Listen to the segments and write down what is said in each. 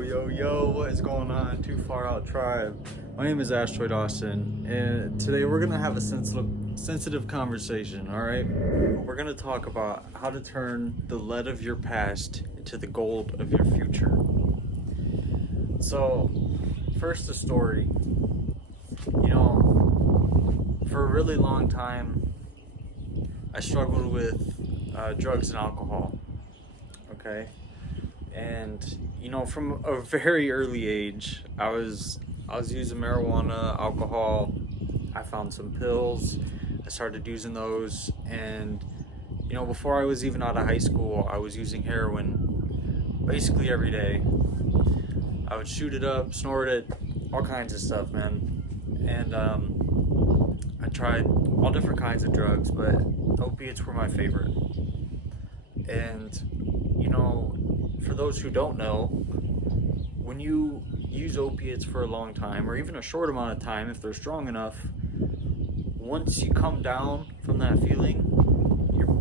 Yo, what is going on? Too Far Out Tribe. My name is Asteroid Austin, and today we're gonna have a sensitive conversation, alright? We're gonna talk about how to turn the lead of your past into the gold of your future. So, first the story. For a really long time, I struggled with drugs and alcohol, okay? And from a very early age, I was using marijuana, alcohol. I found some pills. I started using those, and before I was even out of high school, I was using heroin basically every day. I would shoot it up, snort it, all kinds of stuff, man. And I tried all different kinds of drugs, but opiates were my favorite. And for those who don't know, when you use opiates for a long time, or even a short amount of time, if they're strong enough, once you come down from that feeling,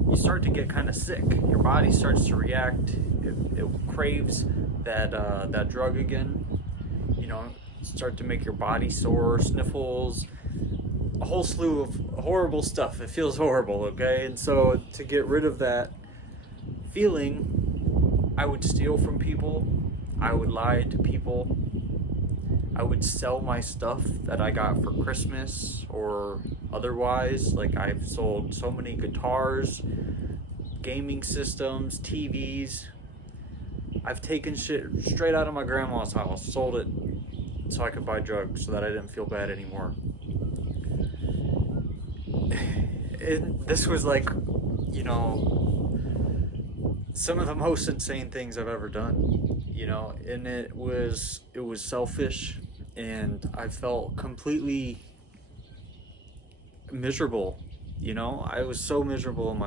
you start to get kind of sick. Your body starts to react. It craves that drug again. Start to make your body sore, sniffles, a whole slew of horrible stuff. It feels horrible, okay? And so to get rid of that feeling, I would steal from people, I would lie to people, I would sell my stuff that I got for Christmas or otherwise. Like, I've sold so many guitars, gaming systems, TVs. I've taken shit straight out of my grandma's house, sold it so I could buy drugs so that I didn't feel bad anymore. This was like, some of the most insane things I've ever done, and it was selfish, and I felt completely miserable. I was so miserable in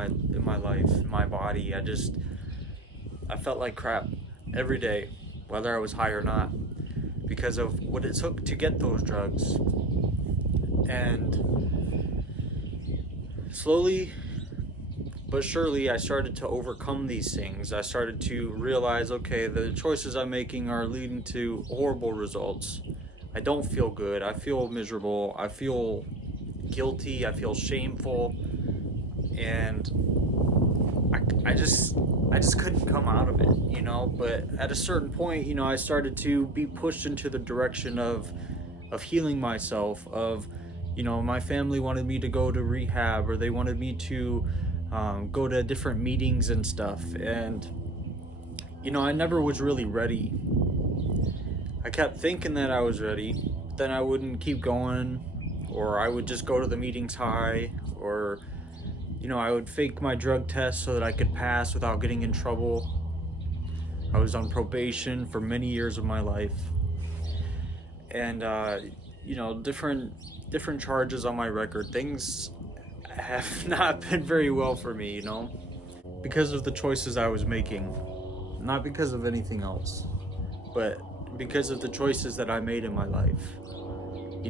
my life, in my body. I felt like crap every day, whether I was high or not, because of what it took to get those drugs. And slowly but surely, I started to overcome these things. I started to realize, okay, the choices I'm making are leading to horrible results. I don't feel good. I feel miserable. I feel guilty. I feel shameful. And I just couldn't come out of it, But at a certain point, I started to be pushed into the direction of healing myself, of, my family wanted me to go to rehab, or they wanted me to go to different meetings and stuff, and I never was really ready. I kept thinking that I was ready, but then I wouldn't keep going, or I would just go to the meetings high, or I would fake my drug test so that I could pass without getting in trouble. I was on probation for many years of my life, and different charges on my record. Things have not been very well for me, because of the choices I was making. Not because of anything else, but because of the choices that I made in my life.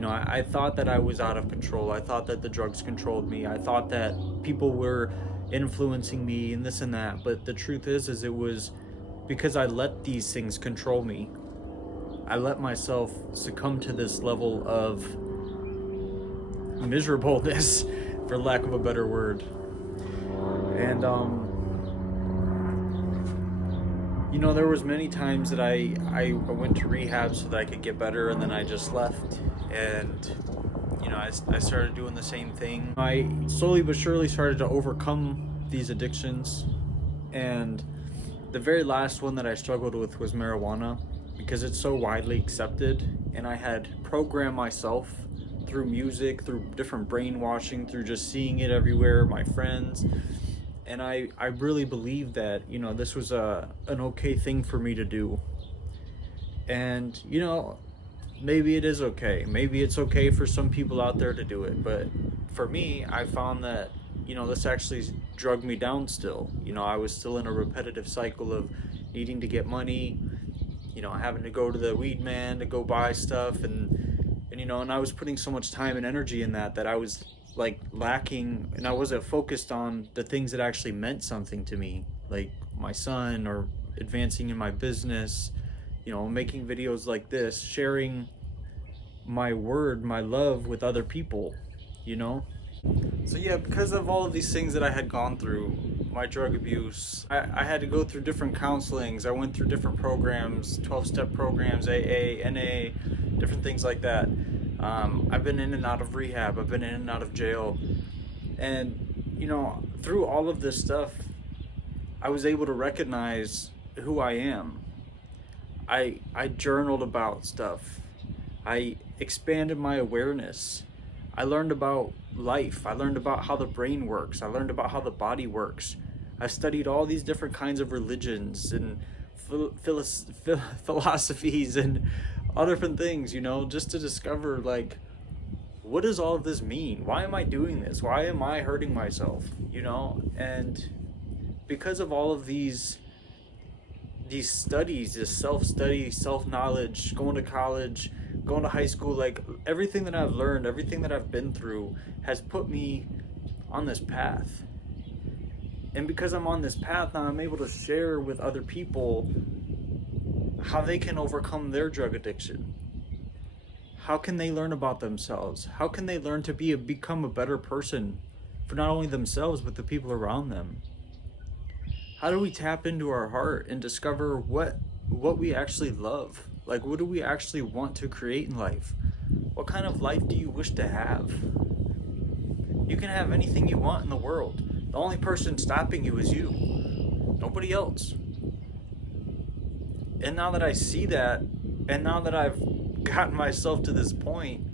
I thought that I was out of control. I thought that the drugs controlled me. I thought that people were influencing me and this and that. But the truth is it was because I let these things control me. I let myself succumb to this level of miserableness, for lack of a better word. And there was many times that I went to rehab so that I could get better, and then I just left, and I started doing the same thing. I slowly but surely started to overcome these addictions, and the very last one that I struggled with was marijuana, because it's so widely accepted, and I had programmed myself through music, through different brainwashing, through just seeing it everywhere, my friends. And I really believed that, this was an okay thing for me to do. And, maybe it is okay. Maybe it's okay for some people out there to do it. But for me, I found that, this actually drug me down still. I was still in a repetitive cycle of needing to get money, having to go to the weed man to go buy stuff, and I was putting so much time and energy in that I was like lacking, and I wasn't focused on the things that actually meant something to me, like my son, or advancing in my business, making videos like this, sharing my word, my love with other people, So yeah, because of all of these things that I had gone through, my drug abuse, I had to go through different counselings. I went through different programs, 12-step programs, AA, NA, different things like that. I've been in and out of rehab. I've been in and out of jail. And, through all of this stuff, I was able to recognize who I am. I journaled about stuff. I expanded my awareness. I learned about life. I learned about how the brain works. I learned about how the body works. I studied all these different kinds of religions and philosophies and all different things, just to discover, like, what does all of this mean? Why am I doing this? Why am I hurting myself? And because of all of these studies, this self-study, self-knowledge, going to college, going to high school, like everything that I've learned, everything that I've been through has put me on this path. And because I'm on this path now, I'm able to share with other people how they can overcome their drug addiction. How can they learn about themselves? How can they learn to become a better person for not only themselves, but the people around them? How do we tap into our heart and discover what we actually love? Like, what do we actually want to create in life? What kind of life do you wish to have? You can have anything you want in the world. The only person stopping you is you. Nobody else. And now that I see that, and now that I've gotten myself to this point,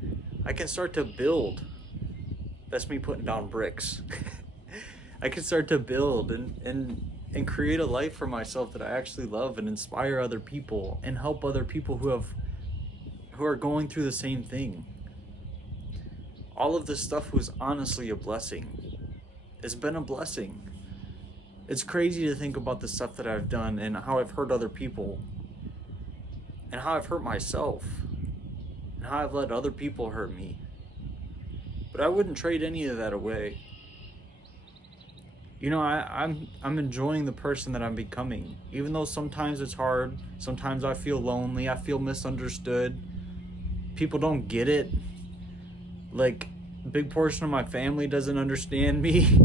I can start to build. That's me putting down bricks. I can start to build and create a life for myself that I actually love, and inspire other people and help other people who are going through the same thing. All of this stuff was honestly a blessing. It's been a blessing. It's crazy to think about the stuff that I've done and how I've hurt other people and how I've hurt myself and how I've let other people hurt me. But I wouldn't trade any of that away. I'm enjoying the person that I'm becoming. Even though sometimes it's hard, sometimes I feel lonely, I feel misunderstood. People don't get it. Like, a big portion of my family doesn't understand me.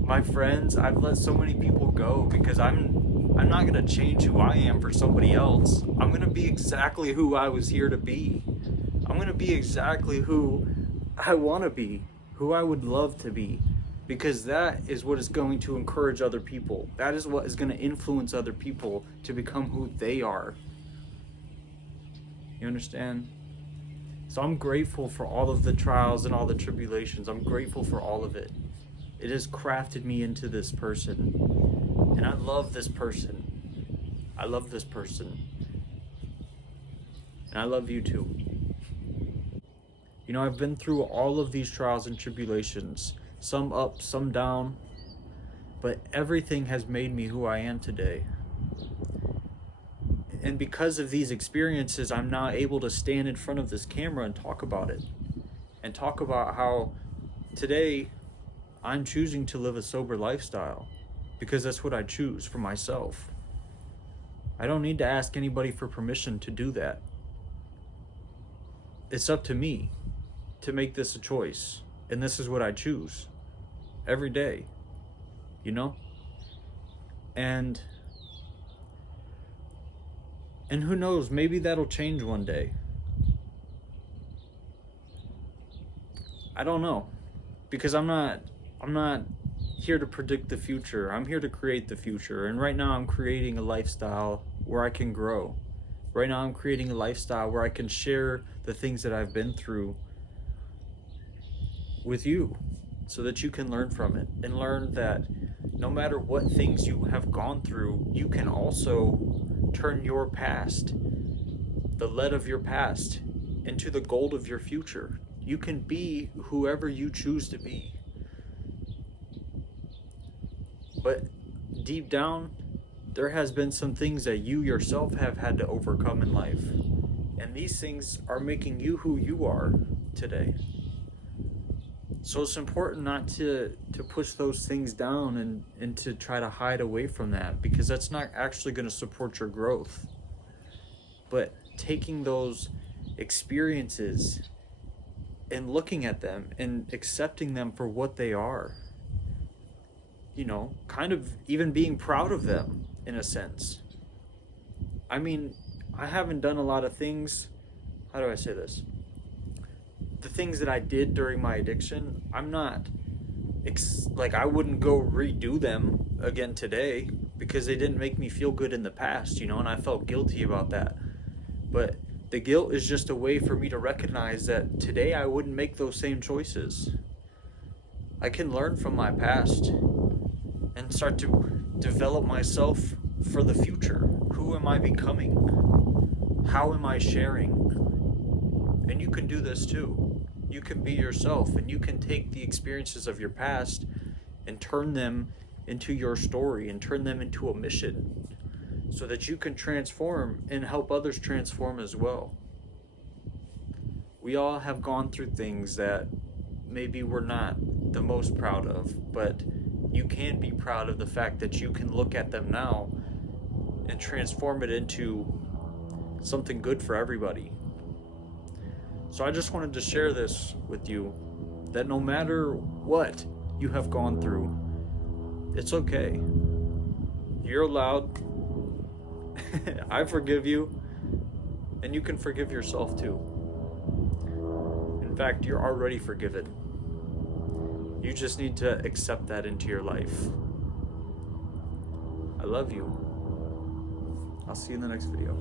My friends, I've let so many people go because I'm not gonna change who I am for somebody else. I'm gonna be exactly who I was here to be. I'm gonna be exactly who I wanna be, who I would love to be. Because that is what is going to encourage other people. That is what is going to influence other people to become who they are. You understand? So I'm grateful for all of the trials and all the tribulations. I'm grateful for all of it. It has crafted me into this person. And I love this person. I love this person. And I love you too. I've been through all of these trials and tribulations. Some up, some down, but everything has made me who I am today. And because of these experiences, I'm now able to stand in front of this camera and talk about it. And talk about how today I'm choosing to live a sober lifestyle because that's what I choose for myself. I don't need to ask anybody for permission to do that. It's up to me to make this a choice. And this is what I choose every day, and who knows, maybe that'll change one day. I don't know, because I'm not here to predict the future. I'm here to create the future. And right now I'm creating a lifestyle where I can grow. Right now I'm creating a lifestyle where I can share the things that I've been through with you, so that you can learn from it and learn that no matter what things you have gone through, you can also turn your past, the lead of your past, into the gold of your future. You can be whoever you choose to be. But deep down, there has been some things that you yourself have had to overcome in life. And these things are making you who you are today. So it's important not to push those things down and to try to hide away from that, because that's not actually going to support your growth. but taking those experiences and looking at them and accepting them for what they are, you know, kind of even being proud of them in a sense. I mean, I haven't done a lot of things. How do I say this? The things that I did during my addiction, I'm not like, I wouldn't go redo them again today because they didn't make me feel good in the past, you know, and I felt guilty about that. But the guilt is just a way for me to recognize that today I wouldn't make those same choices. I can learn from my past and start to develop myself for the future. Who am I becoming? How am I sharing? And you can do this too. You can be yourself, and you can take the experiences of your past and turn them into your story and turn them into a mission so that you can transform and help others transform as well. We all have gone through things that maybe we're not the most proud of, but you can be proud of the fact that you can look at them now and transform it into something good for everybody. So I just wanted to share this with you, that no matter what you have gone through, it's okay. You're allowed. I forgive you, and you can forgive yourself too. In fact, you're already forgiven. You just need to accept that into your life. I love you. I'll see you in the next video.